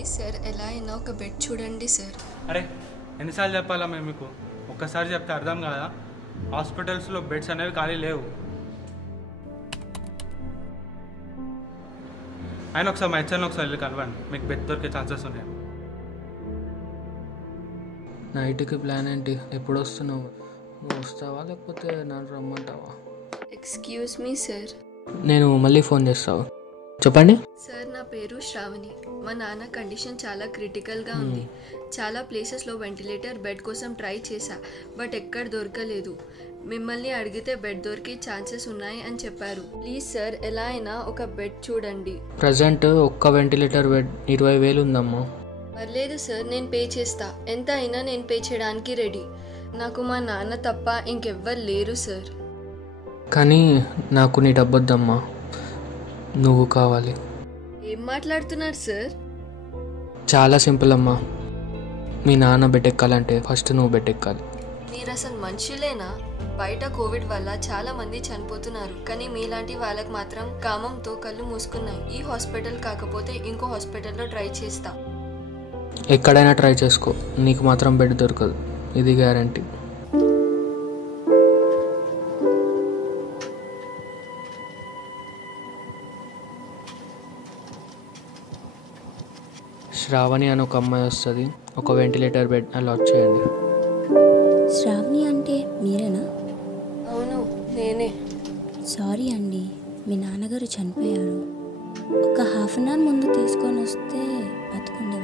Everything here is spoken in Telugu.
ప్లీజ్ సార్, ఎలా అయినా ఒక బెడ్ చూడండి సార్. అరే ఎన్నిసార్లు చెప్పాలా మేము మీకు? ఒక్కసారి చెప్తే అర్థం కాదా? హాస్పిటల్స్లో బెడ్స్ అనేవి ఖాళీ లేవు. ఆయన ఒకసారి మా హెచ్ఎల్ని ఒకసారి వెళ్ళి కలవండి, మీకు బెడ్ దొరికే ఛాన్సెస్ ఉన్నాయి. నైట్కి ప్లాన్ ఏంటి? ఎప్పుడు వస్తున్నావు? నువ్వు వస్తావా లేకపోతే నన్ను రమ్మంటావా? Excuse me sir. నేను మళ్ళీ ఫోన్ చేస్తావా? చెప్పండి సార్, నా పేరు శ్రావణి. మా నాన్న కండిషన్ చాలా క్రిటికల్గా ఉంది. చాలా ప్లేసెస్లో వెంటిలేటర్ బెడ్ కోసం ట్రై చేశా, బట్ ఎక్కడ దొరకలేదు. మిమ్మల్ని అడిగితే బెడ్ దొరికే ఛాన్సెస్ ఉన్నాయి అని చెప్పారు. ప్లీజ్ సార్, ఎలా అయినా ఒక బెడ్ చూడండి. ప్రజెంట్ ఒక్క వెంటిలేటర్ బెడ్ 20,000 ఉందమ్మా. పర్లేదు సార్, నేను పే చేస్తా. ఎంత అయినా నేను పే చేయడానికి రెడీ. నాకు మా నాన్న తప్ప ఇంకెవ్వరు లేరు సార్. కానీ నాకు నీ డబ్బొద్దమ్మా, నువ్వు కావాలి. ఏం మాట్లాడుతున్నారు సార్? చాలా సింపుల్ అమ్మా. మీ నాన్న బెడ్ ఎక్కాలంటే ఫస్ట్ నువ్వు బెడ్ ఎక్కాలి. మీరు అసలు మనుషులేనా? బయట కోవిడ్ వల్ల చాలా మంది చనిపోతున్నారు, కానీ మీలాంటి వాళ్ళకి మాత్రం కామంతో కళ్ళు మూసుకున్నాయి. ఈ హాస్పిటల్ కాకపోతే ఇంకో హాస్పిటల్లో ట్రై చేస్తా. ఎక్కడైనా ట్రై చేసుకో, నీకు మాత్రం బెడ్ దొరకదు, ఇది గ్యారంటీ. శ్రావణి అని ఒక అమ్మాయి వస్తుంది, ఒక వెంటిలేటర్ బెడ్ అలాట్ చేయండి. శ్రావణి అంటే మీరేనా? అవును, నేనే. సారీ అండి, మీ నాన్నగారు చనిపోయారు. ఒక హాఫ్ అన్ అవర్ ముందు తీసుకొని వస్తే బతుకుండేవారు.